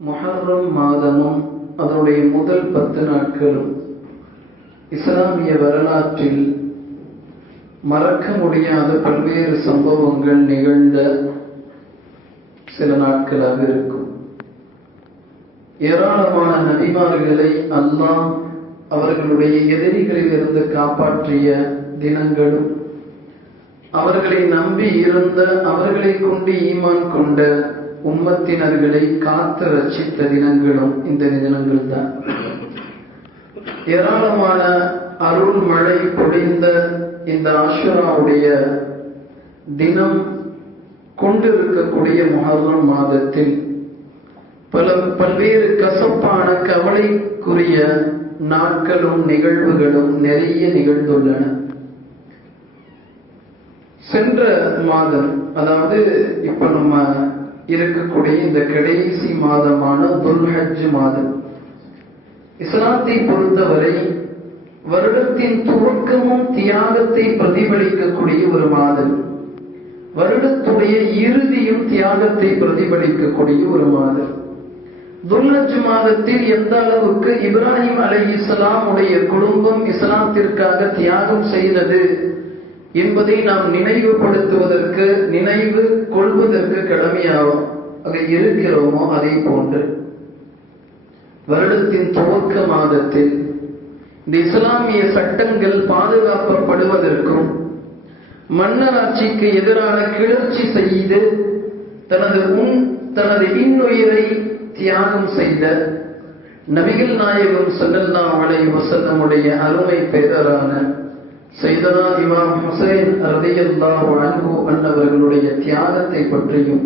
முஹர்ரம் மாதமும் அதனுடைய முதல் பத்து நாட்களும் இஸ்லாமிய வரலாற்றில் மறக்க முடியாத பல்வேறு சம்பவங்கள் நிகழ்ந்த சில நாட்களாக இருக்கும். ஏராளமான நபிமார்களை அல்லாம் அவர்களுடைய எதிரிகளில் இருந்து காப்பாற்றிய தினங்களும் அவர்களை நம்பி இருந்த அவர்களை கொண்டு ஈமான் கொண்ட உம்மத்தினர்களை காத்து ரட்சித்த தினங்களும் இந்த தினங்கள் தான் ஏராளமான அருள் மழை பொழிந்த இந்த ஆஷுராவுடைய தினம் கொண்டிருக்கக்கூடிய மகரம் மாதத்தில் பல பல்வேறு கசப்பான கவலைக்குரிய நாட்களும் நிகழ்வுகளும் நிறைய நிகழ்ந்துள்ளன. சென்ற மாதம் அதாவது இப்ப நம்ம இருக்கக்கூடிய இந்த கடைசி மாதமான துல்ஹஜ் மாதம். இஸ்லாத்தை பொறுத்தவரை வருடத்தின் துவக்கமும் தியாகத்தை பிரதிபலிக்கக்கூடிய ஒரு மாதம். வருடத்துடைய இறுதியும் தியாகத்தை பிரதிபலிக்கக்கூடிய ஒரு மாதம். துல்லஜ் மாதத்தில் எந்த அளவுக்கு இப்ராஹிம் அலை இஸ்லாம் உடைய குடும்பம் இஸ்லாத்திற்காக தியாகம் செய்தது என்பதை நாம் நினைவுபடுத்துவதற்கு நினைவு கொள்வதற்கு கடமையாகும் அங்க இருக்கிறோமோ அதை போன்று. வருடத்தின் துவக்க மாதத்தில் இந்த இஸ்லாமிய சட்டங்கள் பாதுகாக்கப்படுவதற்கும் மன்னராட்சிக்கு எதிரான கிளர்ச்சி செய்து தனது உன் தனது இன்னுயிரை தியாகம் செய்த நபிகள் நாயகம் சல்லல்லா அலை வசல்லமுடைய அருமை பேரரான செய்தனா இமாம் ஹுசைன் ரதியல்லாஹு அன்பு அன்னவர்களுடைய தியாகத்தை பற்றியும்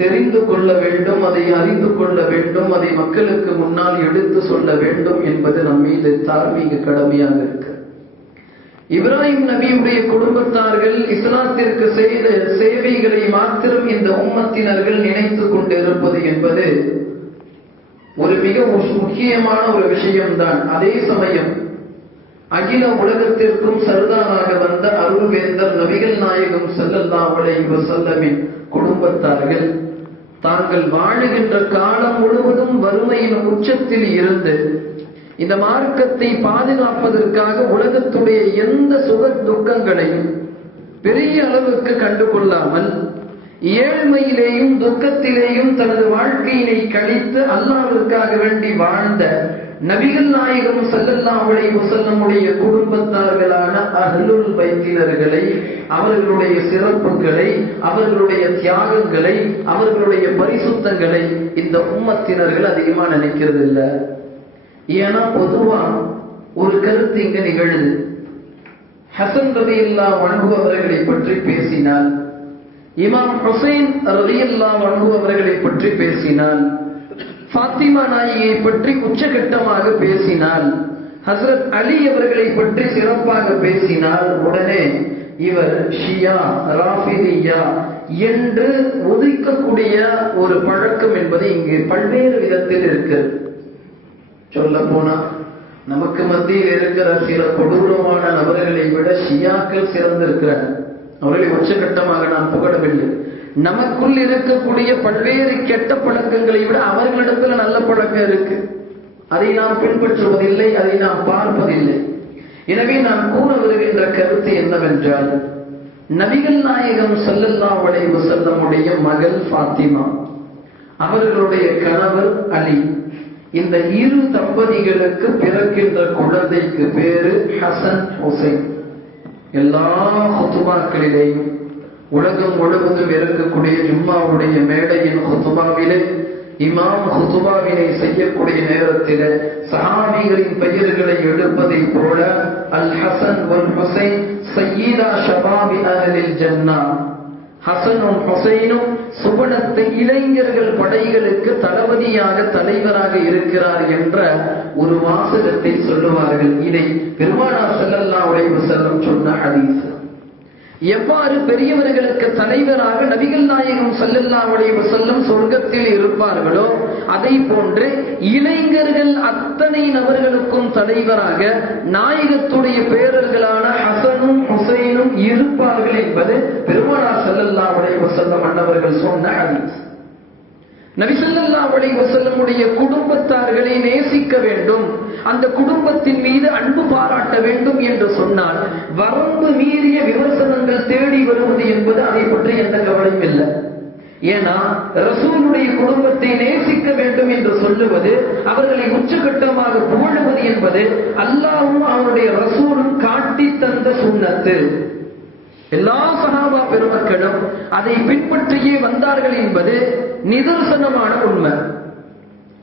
தெரிந்து கொள்ள வேண்டும் அதை அறிந்து கொள்ள வேண்டும் அதை மக்களுக்கு முன்னால் எடுத்து சொல்ல வேண்டும் என்பது நம் மீது தார்மீக கடமையாக இருக்கு. இப்ராஹிம் நபியுடைய குடும்பத்தார்கள் இஸ்லாத்திற்கு செய்த சேவைகளை மாத்திரம் இந்த உம்மத்தினர்கள் நினைத்து கொண்டிருப்பது என்பது ஒரு மிக முக்கியமான ஒரு விஷயம்தான். அதே சமயம் அகில உலகத்திற்கும் சர்தாராக வந்த அருள்வேந்தர் நபிகள் நாயகம் செல்லல்லா உலை குடும்பத்தார்கள் தாங்கள் வாழுகின்ற காலம் முழுவதும் வறுமையின் உச்சத்தில் இருந்து இந்த மார்க்கத்தை பாதுகாப்பதற்காக உலகத்துடைய எந்த சுக துக்கங்களையும் பெரிய அளவுக்கு கண்டுகொள்ளாமல் ஏழ்மையிலேயும் துக்கத்திலேயும் தனது வாழ்க்கையினை கழித்து அல்லாவிற்காக வேண்டி வாழ்ந்த நபிகள் நாயகம் செல்லல்லாமலை முசல்லமுடைய குடும்பத்தார்களான அகலுல் வைத்தினர்களை அவர்களுடைய சிறப்புகளை அவர்களுடைய தியாகங்களை அவர்களுடைய பரிசுத்தங்களை இந்த உம்மத்தினர்கள் அதிகமா நினைக்கிறது இல்லை ஏன்னா பொதுவா ஒரு கருத்து இங்க நிகழுது. ஹசன் ரவி இல்லா அவர்களை பற்றி பேசினால் இமாம் ஹுசைன் ரவி இல்லா வன்பு அவர்களை பற்றி பேசினான் பாத்திமா நாயியை பற்றி உச்சகட்டமாக பேசினால் ஹசரத் அலி அவர்களை பற்றி சிறப்பாக பேசினால் உடனே இவர் ஷியா ராபிரியா என்று ஒதுக்கக்கூடிய ஒரு பழக்கம் என்பது இங்கு பல்வேறு விதத்தில் இருக்கு. சொல்ல போனா நமக்கு மத்தியில் இருக்கிற சில கொடூரமான நபர்களை விட ஷியாக்கள் சிறந்திருக்கிறார் அவர்களை உச்சகட்டமாக நான் புகழவில்லை. நமக்குள் இருக்கக்கூடிய பல்வேறு கெட்ட பழக்கங்களை விட அவர்களிடத்துல நல்ல பழக்கம் இருக்கு. அதை நாம் பின்பற்றுவதில்லை அதை நாம் பார்ப்பதில்லை. எனவே நான் கூற வருகின்ற கருத்து என்னவென்றால் நபிகள் நாயகம் சல்லல்லா உடைய செல்லமுடைய மகள் ஃபாத்திமா. அவர்களுடைய கணவர் அலி. இந்த இரு தம்பதிகளுக்கு பிறக்கின்ற குழந்தைக்கு பேரு ஹசன் ஹுசைன். எல்லா ஹுத்துமாக்களிலேயும் உலகம் முழுவதும் இருக்கக்கூடிய ஜும்மாவுடைய மேடையின் ஹுத்துபாவிலே இமாம் ஹுத்துபாவினை செய்யக்கூடிய நேரத்தில் சஹாபிகளின் பெயர்களை எடுப்பதை போல அல் ஹசன் வல் ஹுசைன் சையீதா ஷபாபி அகலில் ஜன்னா. ஹசனும் ஹுசைனும் சுவனத்து இளைஞர்கள் படைகளுக்கு தளபதியாக தலைவராக இருக்கிறார் என்ற ஒரு வாசகத்தை சொல்லுவார்கள். இதை பெருமானா செல்லல்லா உடைய செல்லம் சொன்ன ஹதீஸ். எவ்வாறு பெரியவர்களுக்கு தலைவராக நபிகள் நாயகம் செல்லல்லாவுடைய செல்லும் சொர்க்கத்தில் இருப்பார்களோ அதை போன்று இளைஞர்கள் அத்தனை நபர்களுக்கும் தலைவராக நாயகத்துடைய பேரர்களான ஹசனும் ஹுசைனும் இருப்பார்கள் என்பது பெருமானார் செல்லல்லாவுடைய செல்லும் அண்ணவர்கள் சொன்ன ஹதீஸ். நபிசல்லாஹு அலைஹி வஸல்லமுடைய குடும்பத்தார்களை நேசிக்க வேண்டும். அந்த குடும்பத்தின் மீது அன்பு பாராட்ட வேண்டும் என்று சொன்னால் வரம்பு மீறிய விமர்சனங்கள் தேடி வருவது என்பது அதை பற்றி எந்த கவலையும் இல்லை. ஏன்னா ரசூலுடைய குடும்பத்தை நேசிக்க வேண்டும் என்று சொல்லுவது அவர்களை உச்சகட்டமாக புகழுவது என்பது அல்லாவும் அவருடைய ரசூலும் காட்டி தந்த சுண்ணத்து. எல்லா சகாபா பெருமக்களும் அதை பின்பற்றியே வந்தார்கள் என்பது நிதர்சனமான உண்மை.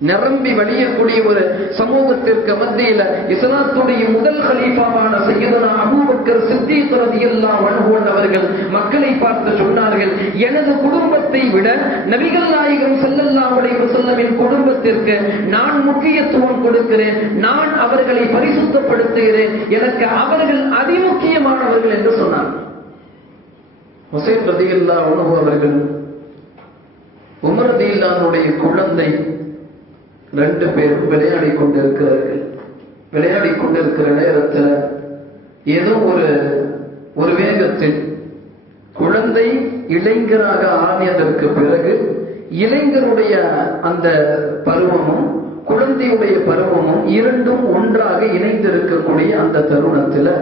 நிரம்பி வழியக்கூடிய ஒரு சமூகத்திற்கு மத்தியில இஸ்லாத்துடைய முதல் கலீஃபாவான செய்யதனா அபூபக்கர் சித்தீக் எல்லாம் அன்ஹு அவர்கள் மக்களை பார்த்து சொன்னார்கள் எனது குடும்பத்தை விட நபிகள் நாயகம் செல்லல்லா உடைய செல்லவின் குடும்பத்திற்கு நான் முக்கியத்துவம் கொடுக்கிறேன் நான் அவர்களை பரிசுத்தப்படுத்துகிறேன் எனக்கு அவர்கள் அதிமுக்கியமானவர்கள் என்று சொன்னார். ஹுசைன் ரலியல்லாஹு உணவு அவர்கள் உமரதியில்லானுடைய குழந்தை ரெண்டு பேரும் விளையாடி கொண்டிருக்கிறார்கள். விளையாடி கொண்டிருக்கிற நேரத்தில் ஏதோ ஒரு ஒரு வேகத்தில் குழந்தை இளைஞராக ஆனியதற்கு பிறகு இளைஞருடைய அந்த பருவமும் குழந்தையுடைய பருவமும் இரண்டும் ஒன்றாக இணைந்திருக்கக்கூடிய அந்த தருணத்தில்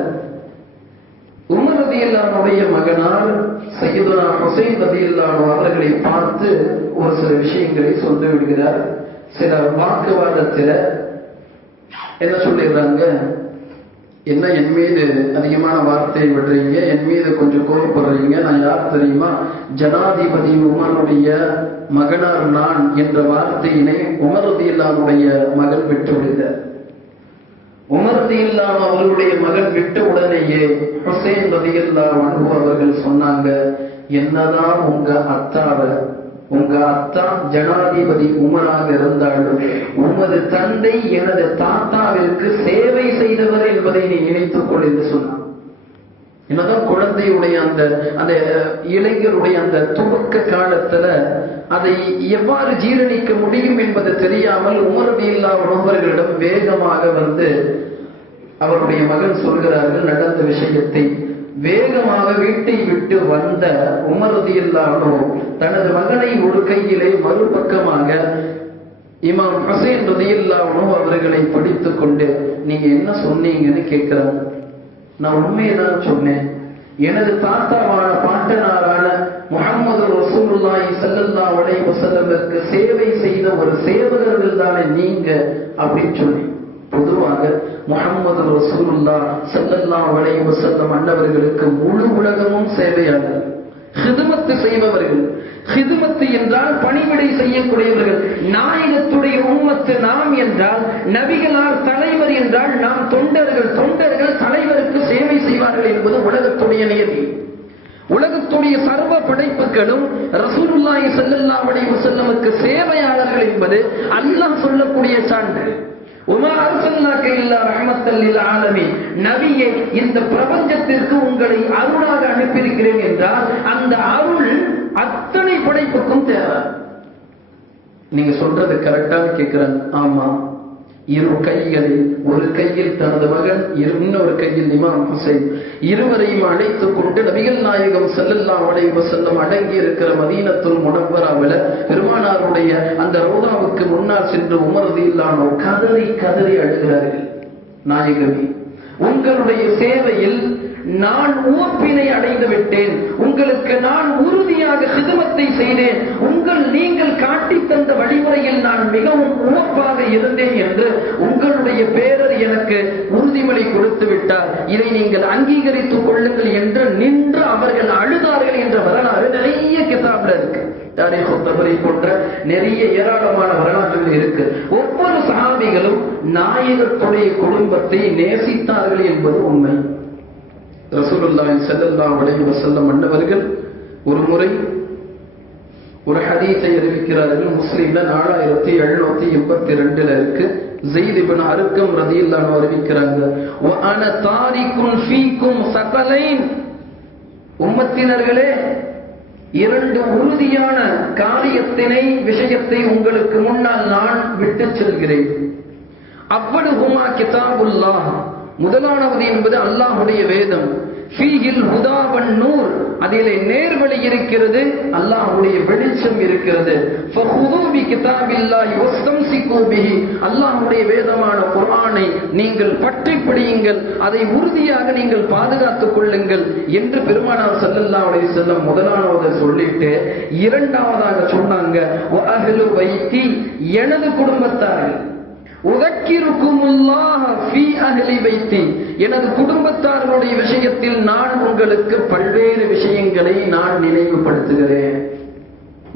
உமர் ரதியில்லானுடைய மகனார் சையதுனா ஹுசைன் ரதியில்லானு அவர்களை பார்த்து ஒரு சில விஷயங்களை சொல்லி விடுகிறார் சில வாக்குவாதத்தில் என்ன சொல்லிடுறாங்க? என்ன என் மீது அதிகமான வார்த்தை விடுறீங்க? என் மீது கொஞ்சம் கோபப்படுறீங்க நான் யார் தெரியுமா? ஜனாதிபதி உமருடைய மகனார் நான் என்ற வார்த்தையினை உமர் ரதியில்லானுடைய மகன் விட்டு விடுகிறார் உமர் ரதியில்லான் அவர்களுடைய மகன் விட்ட உடனேயே ஹுசைன் ரதியில்லான் அவர்கள் சொன்னாங்க என்னதான் உங்க அத்தாவ உங்க அத்தா ஜனாதிபதி உமராக இருந்தாலும் உமது தந்தை எனது தாத்தாவிற்கு சேவை செய்தவர் என்பதை நீ நினைத்துக் கொள் என்று சொன்னான். என்னதான் குழந்தையுடைய அந்த அந்த இளைஞருடைய அந்த துவக்க காலத்துல அதை எவ்வாறு ஜீரணிக்க முடியும் என்பது தெரியாமல் உமரதி இல்லா உணவர்களிடம் வேகமாக வந்து அவருடைய மகன் சொல்கிறார்கள் நடந்த விஷயத்தை வேகமாக வீட்டை விட்டு வந்த உமரதியில்லானோ தனது மகனை ஒரு கையிலே மறுபக்கமாக இமாம் ஹசைன் ரதியில்லானோ அவர்களை படித்துக் கொண்டு நீங்க என்ன சொன்னீங்கன்னு கேட்கிறாங்க நான் உண்மையதான் சொன்னேன். எனது தாத்தாவான பாட்டனாரான முகமது ரசூலுல்லாஹி ஸல்லல்லாஹு அலைஹி வஸல்லமிற்கு சேவை செய்த ஒரு சேவகர்கள் தானே நீங்க? அப்படின்னு சொன்னேன். பொதுவாக முகமது ரசூலுல்லா செல்லல்லா வளையும் செல்லும் அன்னவர்களுக்கு முழு உலகமும் சேவையாளர் ஹிதுமத்து செய்பவர்கள் ஹிதுமத்து என்றால் பணிவிடை செய்யக்கூடியவர்கள். நாயகத்துடைய உம்மத்து நாம் என்றால் நபிகளார் தலைவர் என்றால் நாம் தொண்டர்கள் தொண்டர்கள் தலைவருக்கு சேவை செய்வார்கள் என்பது உலகத்துடைய நியதி. உலகத்துடைய சர்வ படைப்புகளும் ரசூலுல்லாஹி சல்லல்லாஹு அலைஹி வஸல்லமுக்கு சேவையாளர்கள் என்பது அல்லாஹ் சொல்லக்கூடிய சான்று. உமா அர்சல்னாக்க இல்லா ரஹமத்தல் ஆலமி ஆலமீன் இந்த பிரபஞ்சத்திற்கு உங்களை அருளாக அனுப்பியிருக்கிறேன் என்றால் அந்த அருள் அத்தனை படைப்புக்கும் தேவை. நீங்க சொல்றது கரெக்டாக கேட்கிறேன். ஆமா. இரு கைகளில் ஒரு கையில் தனது மகன் இரு- இன்னொரு கையில் இமாம் ஹுசைன். இருவரையும் அழைத்துக் கொண்டு நபிகள் நாயகம் செல்லல்லாம் அலைஹி செல்லும் அடங்கி இருக்கிற மதீனத்துள் முனவ்வராவில பெருமானாருடைய அந்த ரோதாவுக்கு முன்னால் சென்று உமரது இல்லானோ கதறி கதறி அழுகிறார்கள். நாயகமே உங்களுடைய சேவையில் நான் ஊர்ப்பினை அடைந்து விட்டேன். உங்களுக்கு நான் உறுதியாக சிதமத்தை செய்தேன். உங்கள் நீங்கள் காட்டி தந்த வழிமுறையில் நான் மிகவும் உவப்பாக இருந்தேன் என்று உங்களுடைய பேரர் எனக்கு உறுதிமொழி கொடுத்து விட்டார். இதை நீங்கள் அங்கீகரித்துக் கொள்ளுங்கள் என்று நின்று அவர்கள் அழுதார்கள் என்ற வரலாறு நிறைய கிதாப்ல இருக்கு. போன்ற நிறைய ஏராளமான வரலாறுகள் இருக்கு. ஒவ்வொரு சகாபிகளும் நாயகத்துடைய குடும்பத்தை நேசித்தார்கள் என்பது உண்மை. ரசூலுல்லாஹி ஸல்லல்லாஹு அலைஹி வஸல்லம் அன்னவர்கள் ஒரு முறை ஒரு ஹதீஸை அறிவிக்கிறார்கள். முஸ்லீம்ல நாலாயிரத்தி எழுநூத்தி எண்பத்தி ரெண்டுல இருக்கு. ஜெயித் இப்னு அருக்கம் ரதியல்லாஹு அறிவிக்கிறாங்க. வ அன தாரிகுன் ஃபீக்கும் சகலைன். உம்மத்தினர்களே இரண்டு உறுதியான காரியத்தினை விஷயத்தை உங்களுக்கு முன்னால் நான் விட்டுச் செல்கிறேன். அவ்வளவுமா கிதாபுல்லாஹ்? முதலானவது என்பது அல்லாஹுடைய வேதம். ஃபீஹில் ஹுதாவன் நூர். அதிலே நேர்வழி இருக்கிறது அல்லாஹ்வுடைய வெளிச்சம் இருக்கிறது. ஃபஹுதூபி கிதாபில்லாஹி வஸ்தம்சிகு பிஹி. அல்லாஹ்வுடைய வேதமான குர்ஆனை நீங்கள் பற்றி பிடியுங்கள் அதை உறுதியாக நீங்கள் பாதுகாத்துக் கொள்ளுங்கள் என்று பெருமானார் ஸல்லல்லாஹு அலைஹி வஸல்லம் முதலானவதை சொல்லிட்டு இரண்டாவதாக சொன்னாங்க வ அஹ்லு பைத்தி எனது குடும்பத்தார்கள். எனது குடும்பத்தார்களுடைய விஷயத்தில் நான் உங்களுக்கு பல்வேறு விஷயங்களை நான் நினைவுபடுத்துகிறேன்.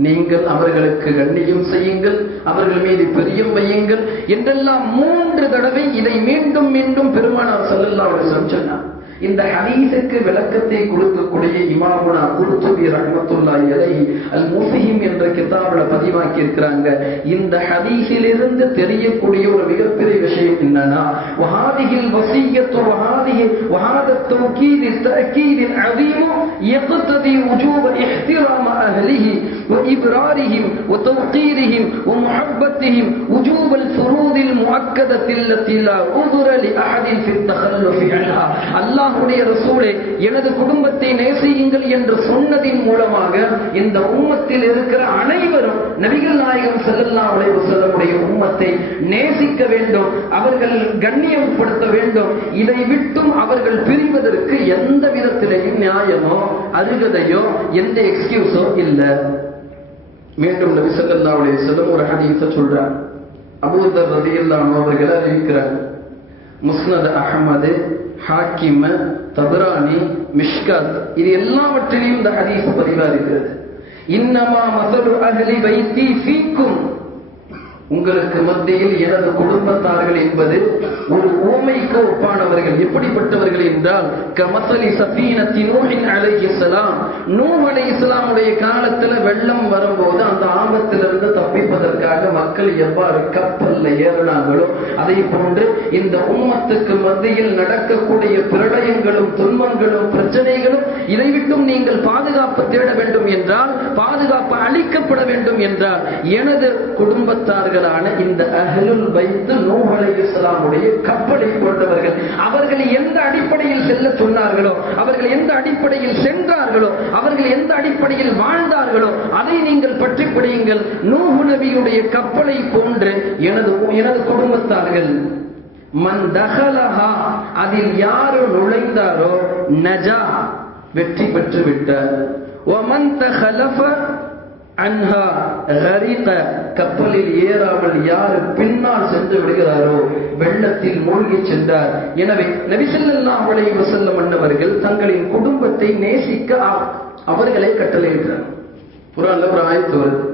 நீங்கள் அவர்களுக்கு கண்ணியம் செய்யுங்கள் அவர்கள் மீது பெரியம் வையுங்கள் என்றெல்லாம் மூன்று தடவை இதை மீண்டும் மீண்டும் பெருமானார் ஸல்லல்லாஹு அவர் சொன்னார். இந்த ஹதீஸுக்கு விளக்கத்தை கொடுக்கக்கூடிய இமாமுனா குர்துபி ரஹ்மத்துல்லாஹி அலைஹி அல் முஃபிஹிம் என்ற கிதாபில பதிவாக்கி இருக்கிறாங்க இந்த ஹதீஸிலிருந்து தெரியக்கூடிய ஒரு மிகப்பெரிய விஷயம் என்னன்னா வஹாதிஹில் வஸிய்யத்து வஹாதிஹி வஹாத التوكيد التأكيد العظيم يقتضي وجوب احترام أهله وإبرارهم وتوقيرهم ومحبتهم وجوب الفروض المؤكدة التي لا عذر لأحد في التخلف عنها அல்லாஹுடைய ரசூலே எனது குடும்பத்தை நேசியுங்கள் என்று சொன்னதின் மூலமாக இந்த உம்மத்தில் இருக்கிற அனைவரும் நபிகள் நாயகம் செல்லல்லா அலைஹி வஸல்லமுடைய உம்மத்தை நேசிக்க வேண்டும் அவர்கள் கண்ணியப்படுத்த வேண்டும் இதை விட்டும் அவர்கள் பிரிவதற்கு எந்த விதத்திலையும் நியாயமோ அருகதையோ எந்த எக்ஸ்கியூஸோ இல்லை. மீண்டும் நபி ஸல்லல்லாஹு அலைஹி வஸல்லம் ஒரு ஹதீஸை சொல்றார். அபூதர் ரலியல்லாஹு அவர்களை அறிவிக்கிறார். முஸ்னத் அகமது ஹாக்கிம தபரானி மிஷ்காத் இது எல்லாவற்றிலையும் இந்த ஹதீஸ் பதிவா இருக்கிறது இன்னமா மசலு அகலி வைத்தி ஃபீக்கும். உங்களுக்கு மத்தியில் எனது குடும்பத்தார்கள் என்பது ஒரு ஊமைக்கு ஒப்பானவர்கள். எப்படிப்பட்டவர்கள் என்றால் கமசலி சஃபீனத்தி நூஹின் அலைஹிஸ்ஸலாம் நூஹ் இஸ்லாமுடைய காலத்துல வெள்ளம் வரும்போது அந்த ஆபத்திலிருந்து தப்பிப்பதற்காக மக்கள் எவ்வாறு கப்பல்ல ஏறினாங்களோ அதை போன்று இந்த உம்மத்துக்கு மத்தியில் நடக்கக்கூடிய பிரளயங்களும் துன்பங்களும் பிரச்சனைகளும் இதை விட்டும் நீங்கள் பாதுகாப்பு தேட வேண்டும் என்றால் பாதுகாப்பு அளிக்கப்பட வேண்டும் என்றால் எனது குடும்பத்தார்கள் கொண்டவர்களான இந்த அஹ்லுல் வைத்து நூஹ் இஸ்லாமுடைய கப்பலை கொண்டவர்கள். அவர்கள் எந்த அடிப்படையில் செல்ல சொன்னார்களோ அவர்கள் எந்த அடிப்படையில் சென்றார்களோ அவர்கள் எந்த அடிப்படையில் வாழ்ந்தார்களோ அதை நீங்கள் பற்றி பிடியுங்கள். நூஹு நபியுடைய கப்பலை போன்று எனது எனது குடும்பத்தார்கள் மன் தகலஹா அதில் யாரு நுழைந்தாரோ நஜா வெற்றி பெற்று விட்டார் ஒமன் தகலஃப அன்ஹா கப்பலில் ஏறாமல் யாரு பின்னால் சென்று விடுகிறாரோ வெள்ளத்தில் மூழ்கி சென்றார் எனவே நபிசல்லாஹு அலைஹி வஸல்லம் அன்னவர்கள் தங்களின் குடும்பத்தை நேசிக்க அவ- அவர்களை கட்டளையிட்டார் குர்ஆன்ல ஒரு ஆயத்து வருது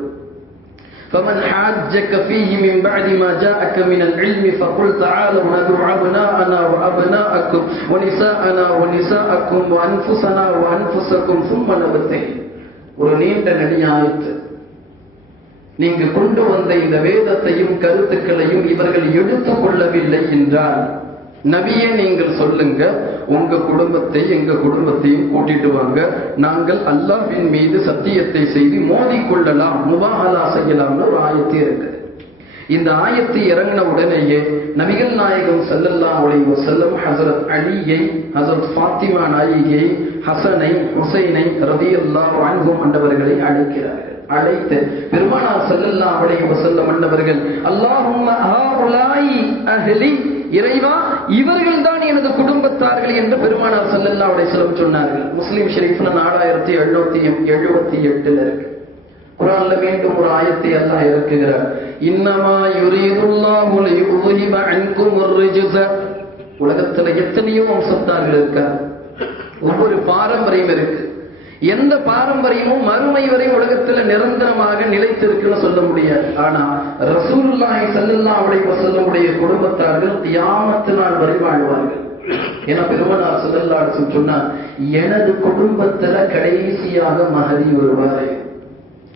فمن حاجك فيه من بعد ما جاءك من العلم فقل تعالوا ندعو أبناءنا وأبناءكم ونساءنا ونساءكم وأنفسنا وأنفسكم ثم نبتهل ஒரு நீண்ட நடியாயத்து நீங்க கொண்டு வந்த இந்த வேதத்தையும் கருத்துக்களையும் இவர்கள் எடுத்துக் கொள்ளவில்லை என்றால் நபியே நீங்கள் சொல்லுங்க உங்க குடும்பத்தை எங்க குடும்பத்தையும் கூட்டிட்டு வாங்க. நாங்கள் அல்லாஹ்வின் மீது சத்தியத்தை செய்து மோதிக்கொள்ளலாம் முபாஹலா செய்யலாம்னு ஒரு ஆயத்தி இருக்கு. இந்த ஆயத்து இறங்கின உடனேயே நபிகள் நாயகம் செல்லல்லா அலைஹி செல்லம் ஹசரத் அலியை ஹசரத் ஃபாத்திமா நாயிகை ஹசனை ஹுசைனை ரதியல்லா அன்ஹும் அண்டவர்களை அழைக்கிறார்கள். அழைத்து பெருமானார் செல்லல்லா அலைஹி வஸல்லம் மன்னவர்கள் அல்லாஹும்ம இறைவா இவர்கள் தான் எனது குடும்பத்தார்கள் என்று பெருமானார் செல்லல்லா அவளை வஸல்லம் சொன்னார்கள். முஸ்லீம் ஷெரீஃப்ல நாலாயிரத்தி எழுநூத்தி எழுபத்தி எட்டுல இருக்கு. குரான்ல மீண்டும் ஒரு ஆயத்தை அல்லாஹ் இறக்குகிறார். இன்னமா யுரீதுல்லாஹு லியுஹிப அன்கும் الرجس உலகத்துல எத்தனையோ வம்சத்தார்கள் இருக்காங்க. ஒவ்வொரு பாரம்பரியம் இருக்கு. எந்த பாரம்பரியமும் மறுமை வரை உலகத்துல நிரந்தரமாக நிலைத்திருக்குன்னு சொல்ல முடியாது. ஆனா ரசூலுல்லாஹி சல்லல்லா அவளை வஸல்லமுடைய குடும்பத்தார்கள் தியாமத்து நாள் வரை வாழ்வார்கள். ஏன்னா பெருமனார் ஸல்லல்லாஹு சொன்னா எனது குடும்பத்துல கடைசியாக மகதி வருவாரு.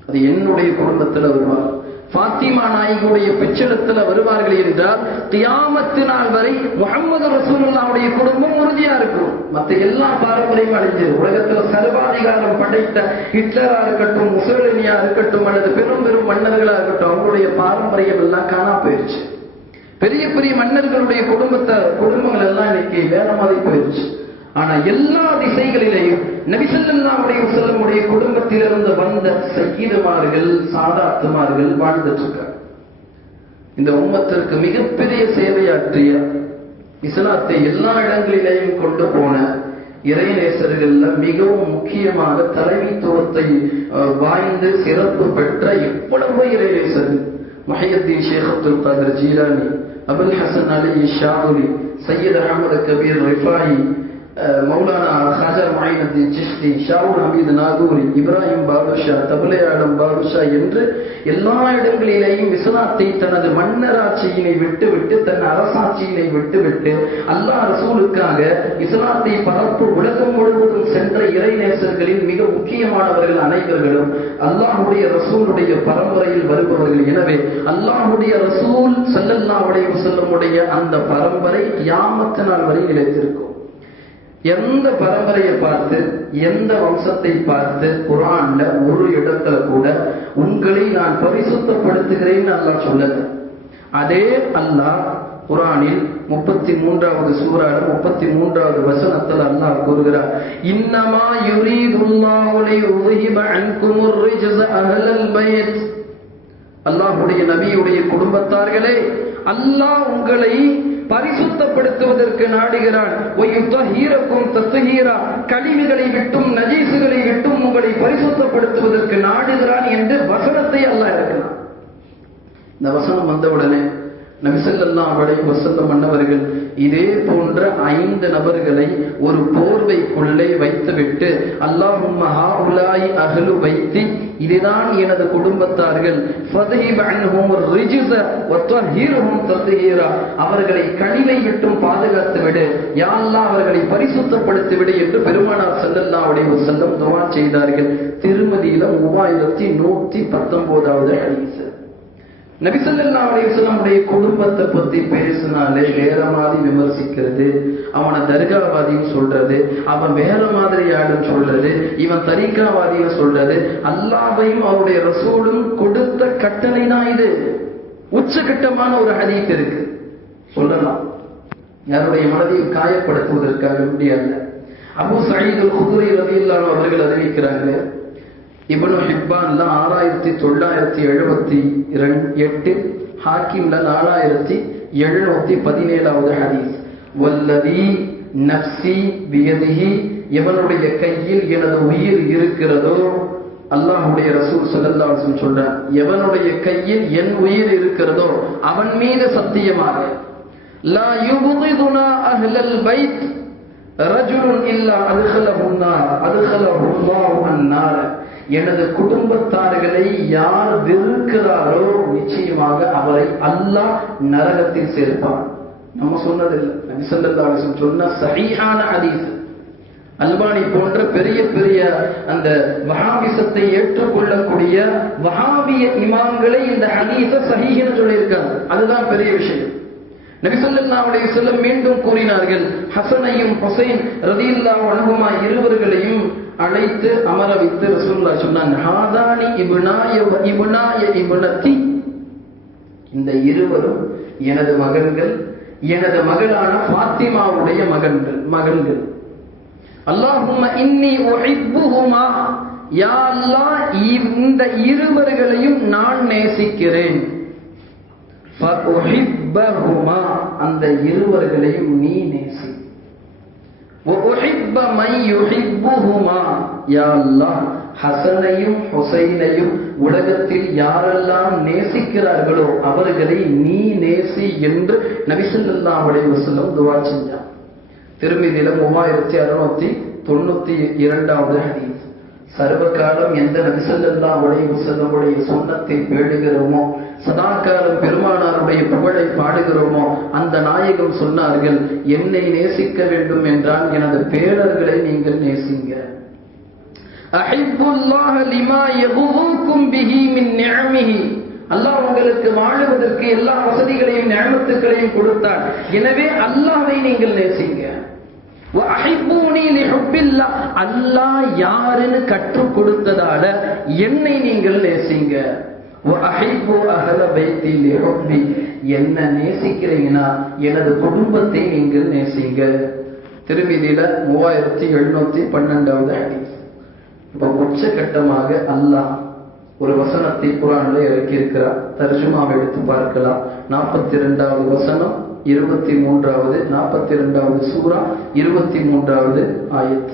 அது என்னுடைய குடும்பத்துல வருவார். பாத்திமா நாயகியுடைய பிச்சளத்துல வருவார்கள் என்றால் தியாமத்து நாள் வரை முகமது ரசூலுல்லாவுடைய குடும்பம் உறுதியா இருக்கும். மத்த எல்லா பாரம்பரியம் அடைஞ்சது உலகத்துல சர்வாதிகாரம் படைத்த ஹிட்லரா இருக்கட்டும் முசோலினியா இருக்கட்டும் அல்லது பெரும் பெரும் மன்னர்களா இருக்கட்டும் அவங்களுடைய பாரம்பரியம் எல்லாம் காணா போயிருச்சு. பெரிய பெரிய மன்னர்களுடைய குடும்பத்தை குடும்பங்கள் எல்லாம் இன்னைக்கு வேற மாதிரி போயிருச்சு. ஆனா எல்லா திசைகளிலேயும் நபிசல்லாஹு அலைஹி வஸல்லமுடைய குடும்பத்திலிருந்து வந்த சையீதுமார்கள் சாதாத்துமார்கள் வாழ்ந்துட்டு இருக்காங்க. இந்த உம்மத்திற்கு மிகப்பெரிய சேவையாற்றிய இஸ்லாத்தை எல்லா இடங்களிலேயும் கொண்டு போன இறைநேசர்கள்ல மிகவும் முக்கியமாக தலைமைத்துவத்தை அஹ், வாய்ந்து சிறப்பு பெற்ற எவ்வளவு இறைநேசர்கள். மஹியத்தீன் ஷேக் அப்துல் காதர் ஜீலானி அபுல் ஹசன் அலி ஷாதுலி சையத் அகமது கபீர் ரிஃபாயி மௌலானா ஹாஜர் மொயினுddin சிஷ்டி ஷாவுல் ஹமீது நாகூரி இப்ராஹிம் பாதுஷா தபுலையாடம் பாதுஷா என்று எல்லா இடங்களிலேயும் இஸ்லாத்தை தனது மன்னராட்சியினை விட்டுவிட்டு தன் அரசாட்சியினை விட்டுவிட்டு அல்லாஹ் ரசூலுக்காக இஸ்லாத்தை பரப்பு உலகம் முழுவதும் சென்ற இறைநேசர்களின் மிக முக்கியமானவர்கள் அனைவர்களும் அல்லாஹுடைய ரசூலுடைய பரம்பரையில் வருபவர்கள். எனவே அல்லாஹுடைய ரசூல் சல்லல்லாவுடைய செல்லமுடைய அந்த பரம்பரை யாமத்த நாள் வரை நிலைத்திருக்கும். எந்த பரம்பரையை பார்த்து எந்த வம்சத்தை பார்த்து குரான்ல ஒரு இடத்துல கூட உங்களை நான் பரிசுத்தப்படுத்துகிறேன்னு அல்லாஹ் சொல்லல. அதே அல்லாஹ் குரானில் முப்பத்தி மூன்றாவது சூறால முப்பத்தி மூன்றாவது வசனத்தில் அல்லாஹ் கூறுகிறார் இன்னமா யுரீதுல்லாஹுலை உஹிப அன்குமுர் ரிஜஸ அஹலல் பைத். அல்லாஹ்வுடைய நபியுடைய குடும்பத்தார்களே அல்லாஹ் உங்களை பரிசுத்தப்படுத்துவதற்கு நாடுகிறான். ஒய்யுத்தஹீரக்கும் கழிவுகளை விட்டும் நஜீசுகளை விட்டும் உங்களை பரிசுத்தப்படுத்துவதற்கு நாடுகிறான் என்று வசனத்தை அல்ல இருக்கிறான் இந்த வசனம் வந்தவுடனே நபிசல்லாஹ் அவளை வசந்த மன்னவர்கள் இதே போன்ற ஐந்து நபர்களை ஒரு போர்வைக்குள்ளே வைத்துவிட்டு அல்லாஹும் அகலு வைத்தி இதுதான் எனது குடும்பத்தார்கள் அவர்களை கழிவை விட்டும் பாதுகாத்து விடு. யா அவர்களை பரிசுத்தப்படுத்தி விடு என்று பெருமானார் செல்லல்லா உடைய செல்லம் துவா செய்தார்கள். திருமதியில மூவாயிரத்தி நூத்தி பத்தொன்பதாவது அடிசு நபிசல்லாஹு அலைஹி குடும்பத்தை பத்தி பேசினாலே வேற மாதிரி விமர்சிக்கிறது அவனை தர்காவாதியும் சொல்றது அவன் வேற மாதிரி ஆளும் சொல்றது இவன் தரிகாவாதியும் சொல்றது அல்லாவையும் அவருடைய ரசூலும் கொடுத்த கட்டளை தான் இது. உச்சகட்டமான ஒரு ஹதீஸ் இருக்கு. சொல்லலாம். யாருடைய மனதையும் காயப்படுத்துவதற்காக முடியாது அபு சயீத் அல் அவர்கள் அறிவிக்கிறாங்க இவனு ஹிப்பான்ல ஆறாயிரத்தி தொள்ளாயிரத்தி எழுபத்தி எட்டு ஹாக்கிம்ல நாலாயிரத்தி எழுநூத்தி பதினேழாவது ஹதீஸ். வல்லதி நப்சி வியதிகி எவனுடைய கையில் எனது உயிர் இருக்கிறதோ அல்லாஹுடைய ரசூல் ஸல்லல்லாஹு அலைஹி எவனுடைய கையில் என் உயிர் இருக்கிறதோ அவன் மீது சத்தியமாக லா யுபகிதுனா அஹ்லல் பைத் ரஜுலுன் இல்லா அதுகலஹுன் நார் அதுகலஹு அல்லாஹு அன்னார். எனது குடும்பத்தார்களை யார் வெறுக்கிறாரோ நிச்சயமாக அவரை அல்லாஹ் நரகத்தில் சேர்ப்பான். நம்ம சொன்னதில்லை. நபி சொன்ன சரியான ஹதீஸ். அல்பானி போன்ற பெரிய பெரிய அந்த வஹாபிசத்தை ஏற்றுக்கொள்ளக்கூடிய வஹாபிய இமாம்களை இந்த ஹதீஸ சஹீஹ்னு சொல்லியிருக்காங்க. அதுதான் பெரிய விஷயம். நபிசல்லாவுடைய செல்லம் மீண்டும் கூறினார்கள் ஹசனையும் ஹுசைன் ரலியல்லாஹு அன்ஹுமா இருவர்களையும் அழைத்து அமர வைத்து ரசூல்லா சொன்னாங்க ஹாதானி இப்னாய வ இப்னாய இந்த இருவரும் எனது மகன்கள் எனது மகளான பாத்திமாவுடைய மகன்கள் மகன்கள். அல்லாஹும் இன்னி உஹிப்புஹுமா. யா அல்லா இந்த இருவர்களையும் நான் நேசிக்கிறேன். அந்த இருவர்களையும் நீ நேசி ஹசனையும் ஹொசைனையும் உலகத்தில் யாரெல்லாம் நேசிக்கிறார்களோ அவர்களை நீ நேசி என்று நபிசல்லா அலைஹி வஸல்லம் துவா செஞ்சான் திருமதியில மூவாயிரத்தி அறுநூத்தி தொண்ணூத்தி இரண்டாவது ஹதீஸ். சர்வகாலம் எந்த நபிசல்லாஹு உடைய செல்லமுடைய சொன்னத்தை பேடுகிறோமோ சதாக்காலம் பெருமானாருடைய புகழை பாடுகிறோமோ அந்த நாயகம் சொன்னார்கள் என்னை நேசிக்க வேண்டும் என்றால் எனது பேரர்களை நீங்கள் நேசிங்க. அல்லாஹ் உங்களுக்கு வாழுவதற்கு எல்லா வசதிகளையும் நியமத்துக்களையும் கொடுத்தார். எனவே அல்லாஹை நீங்கள் நேசிங்க. அல்லா அல்லாஹ் யாருன்னு கற்றுக் கொடுத்ததால என்னை நீங்கள் நேசிங்க. என்ன நேசிக்கிறீங்கன்னா எனது குடும்பத்தை நீங்கள் நேசிங்க. திருமதியில மூவாயிரத்தி எழுநூத்தி பன்னெண்டாவது ஹதீஸ். இப்ப உச்சகட்டமாக அல்லாஹ் ஒரு வசனத்தை குரான்ல இறக்கி இருக்கிறார் தர்ஜுமாவை எடுத்து பார்க்கலாம். நாற்பத்தி இரண்டாவது வசனம். இருபத்தி மூன்றாவது நாற்பத்தி இரண்டாவது சூரா இருபத்தி மூன்றாவது ஆயத்.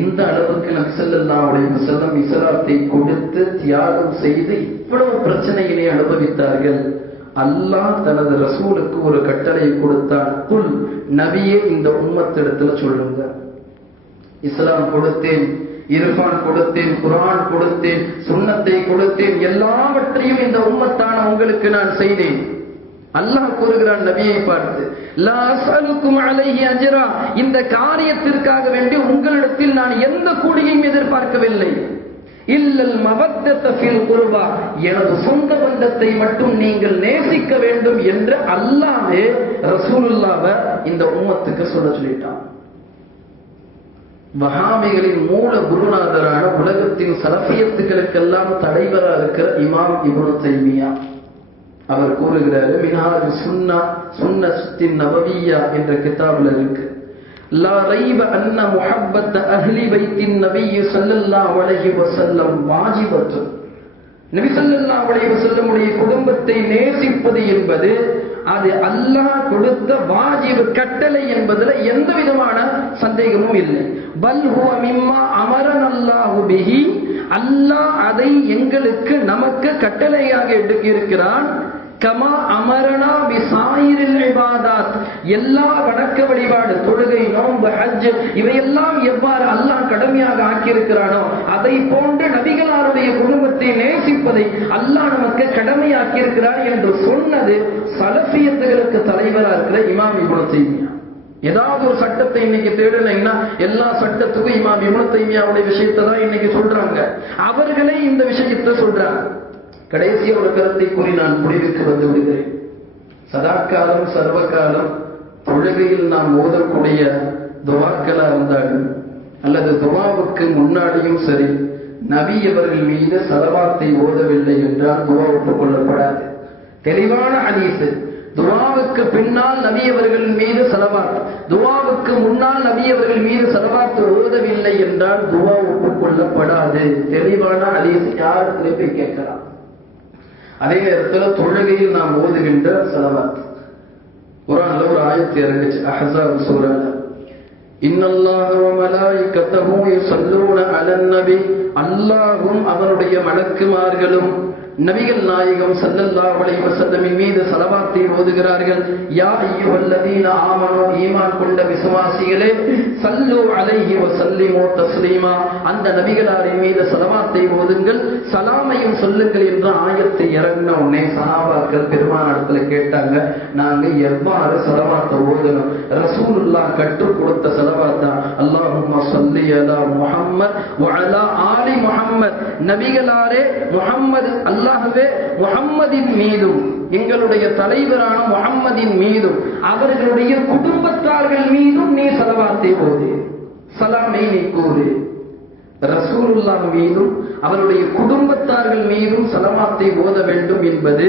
இந்த அளவுக்கு நக்சல்லாவுடைய செல்லம் இசலாத்தை கொடுத்து தியாகம் செய்து இவ்வளவு பிரச்சனையினை அனுபவித்தார்கள். அல்லாஹ் தனது ரசூலுக்கு ஒரு கட்டளை கொடுத்தான். குல் நபியே இந்த உம்மத்திடத்துல சொல்லுங்க. இஸ்லாம் கொடுத்தேன் இர்பான் கொடுத்தேன் குரான் கொடுத்தேன் சுண்ணத்தை கொடுத்தேன் எல்லாவற்றையும் இந்த உம்மத்தான உங்களுக்கு நான் செய்தேன். அல்லாஹ் கூறுகிறான் நபியை பார்த்து அஜரா. இந்த காரியத்திற்காக வேண்டி உங்களிடத்தில் நான் எந்த கூலியையும் எதிர்பார்க்கவில்லை. இல்லல் மவத்தத்த எனது சொந்த பந்தத்தை மட்டும் நீங்கள் நேசிக்க வேண்டும் என்று அல்லாஹ்வே ரசூலுல்லாவ இந்த உம்மத்துக்கு சொல்ல சொல்லிட்டான். வஹாமிகளின் மூல குருநாதரான உலகத்தின் சலஃபியத்துகளுக்கெல்லாம் தலைவராக இருக்கிற இமாம் இபுன் தைமியா. அவர் கூறுகிறாரு மினாஜ் சுன்னா சுன்னத்தின் நபவியா என்ற கிதாபில் இருக்கு. லா ரைப அன்ன முஹப்பத் அஹ்லி பைத்தின் நபிய் ஸல்லல்லாஹு அலைஹி வஸல்லம் வாஜிபத்துன் நபி ஸல்லல்லாஹு அலைஹி வஸல்லமுடைய குடும்பத்தை நேசிப்பது என்பது அது அல்லாஹ் கொடுத்த வாஜிபு கட்டளை என்பதுல எந்த விதமான சந்தேகமும் இல்லை. பல் ஹுவ மிம்மா அமரன் அல்லாஹு பிஹி அல்லாஹ் அதை எங்களுக்கு நமக்கு கட்டளையாக எடுக்க இருக்கிறான் கமா அமரனா பிசாயிரில் இபாதாத். எல்லா வணக்க வழிபாடு தொழுகை நோன்பு ஹஜ் இவையெல்லாம் எவ்வாறு அல்லாஹ் கடமையாக ஆக்கியிருக்கிறானோ அதை போன்று நபிகளாருடைய குடும்பத்தை நேசிப்பதை அல்லாஹ் நமக்கு கடமையாக்கி இருக்கிறார் என்று சொன்னது சலஃபியத்துகளுக்கு தலைவராக இருக்கிற இமாம் இப்னு ஏதாவது ஒரு சட்டத்தை இன்னைக்கு தேடலைன்னா எல்லா சட்டத்துக்கும் இமாம் இப்னு தைமியாவுடைய விஷயத்தை தான் இன்னைக்கு சொல்றாங்க. அவர்களே இந்த விஷயத்தை சொல்றாங்க. கடைசி ஒரு கருத்தை கூறி நான் முடிவுக்கு வந்து விடுகிறேன். சதாக்காலம் சர்வகாலம் தொழுகையில் நாம் ஓதக்கூடிய துவாக்களா இருந்தாலும் அல்லது துவாவுக்கு முன்னாடியும் சரி நபி அவர்கள் மீது சலவாத்தை ஓதவில்லை என்றால் துவா ஒப்புக்கொள்ளப்படாது தெளிவான ஹதீஸ். துவாவுக்கு பின்னால் நபியவர்கள் மீது சலவாத். துவாவுக்கு முன்னால் நபியவர்கள் மீது சலவாத்து ஓதவில்லை என்றால் துவா ஒப்புக்கொள்ளப்படாது தெளிவான ஹதீஸ் யார் திருப்பி கேட்கலாம்? அதே நேரத்துல தொழுகையில் நாம் ஓதுகின்ற சலவாத். குரான்ல ஒரு ஆயத்து இறங்குச்சு அஹஸாப் சூரால இன்னல்லாஹ வ மலாயிகத்தஹு யுஸல்லூன அலன் நபி. அல்லாஹ்வும் அவனுடைய மலக்குமார்களும் நபிகள் நாயகம் சல்லல்லா அலைஹி வஸல்லமின் மீது சலவாத்தை ஓதுகிறார்கள். யா அய்யுஹல்லதீன ஆமனோ ஈமான் கொண்ட விசுவாசிகளே ஸல்லு அலைஹி வசல்லிமோ தஸ்லீமா. அந்த நபிகளாரின் மீது சலவாத்தை ஓதுங்கள். சலாமையும் சொல்லுங்கள் என்ற ஆயத்தை இறங்கின உடனே சஹாபாக்கள் பெருமானத்தில் கேட்டாங்க நாங்க எவ்வாறு சலவாத்தை ஓதணும்? ரசூலுல்லா கற்றுக் கொடுத்த சலவாத்தா அல்லாஹுமா சொல்லி அலா முஹம்மத் ஆலி முஹம்மத். நபிகளாரே முஹம்மது அல்லாஹ்வே முகம்மதின் மீதும் எங்களுடைய தலைவரான முகம்மதின் மீதும் அவர்களுடைய குடும்பத்தார்கள் மீதும் நீ சலவாத்தை போது சலாமை நீ கூறு. ரசூலுல்லா மீதும் அவருடைய குடும்பத்தார்கள் மீதும் சலமாத்தை ஓத வேண்டும் என்பது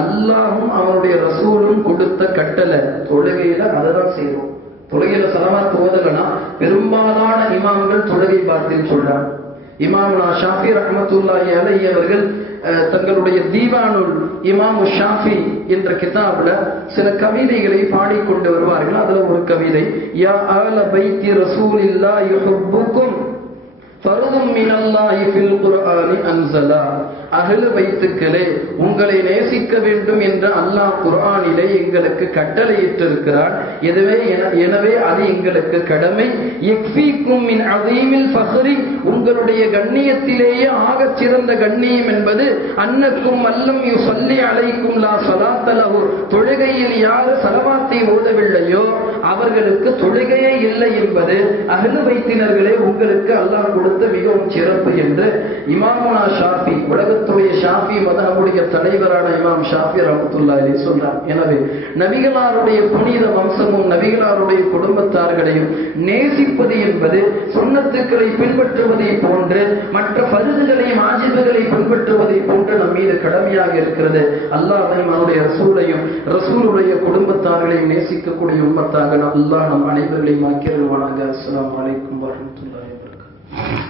அல்லாஹும் அவனுடைய ரசூலும் கொடுத்த கட்டளை. தொழுகையில அததான் செய்வோம். தொழுகையில சலமாத்து ஓதலனா பெரும்பாலான இமாம்கள் தொழுகை பார்த்து சொல்றாங்க. இமாம் ஷாஃபி ரஹமத்துல்லாஹி அலை அவர்கள் தங்களுடைய தீவானுல் இமாமு ஷாஃபி என்ற கிதாபில் சில கவிதைகளை பாடிக்கொண்டு வருவார்கள். அதுல ஒரு கவிதை யா ஆல பைத்தி ரசூலில்லா யுஹிப்புக்கும் ஃபர்தும் மினல்லாஹி ஃபில் குர்ஆனி அன்ஸலா அகல வைத்துக்களே உங்களை நேசிக்க வேண்டும் என்று அல்லாஹ் குர்ஆனிலே எங்களுக்கு கட்டளையிட்டிருக்கிறான். எனவே எனவே அது எங்களுக்கு கடமை. யக்ஃபீக்கும் மின் அதீமில் ஃபஹ்ரி உங்களுடைய கண்ணியத்திலேயே ஆக சிறந்த கண்ணியம் என்பது அன்னக்கும் அல்லம் யு சொல்லி அழைக்கும் லா ஸலாத்த தொழுகையில் யார் சலவாத்தை ஓதவில்லையோ அவர்களுக்கு தொழுகையே இல்லை என்பது அகல வைத்தினர்களே உங்களுக்கு அல்லாஹ் கொடுத்த மிகவும் சிறப்பு என்று இமாமுனா ஷாபி ஷாஃபி உலகத்துடைய ஷாஃபி மதகமுடைய தலைவரான இமாம் ஷாஃபி ரஹமத்துல்லாஹி சொல்றார். எனவே நபிகளாருடைய புனித வம்சமும் நபிகளாருடைய குடும்பத்தார்களையும் நேசிப்பது என்பது சுன்னத்துக்களை பின்பற்றுவதை போன்று மற்ற பருதுகளையும் ஆஜிபுகளை பின்பற்றுவதை போன்று நம் மீது கடமையாக இருக்கிறது. அல்லாஹையும் அவருடைய ரசூலையும் ரசூலுடைய குடும்பத்தார்களையும் நேசிக்கக்கூடிய உம்மத்தாக அல்லாஹ் நம் அனைவர்களையும் ஆக்கியருவானாக அஸ்ஸலாமு அலைக்கும் வரஹ்மத்துல்லாஹி வபரகாத்துஹு.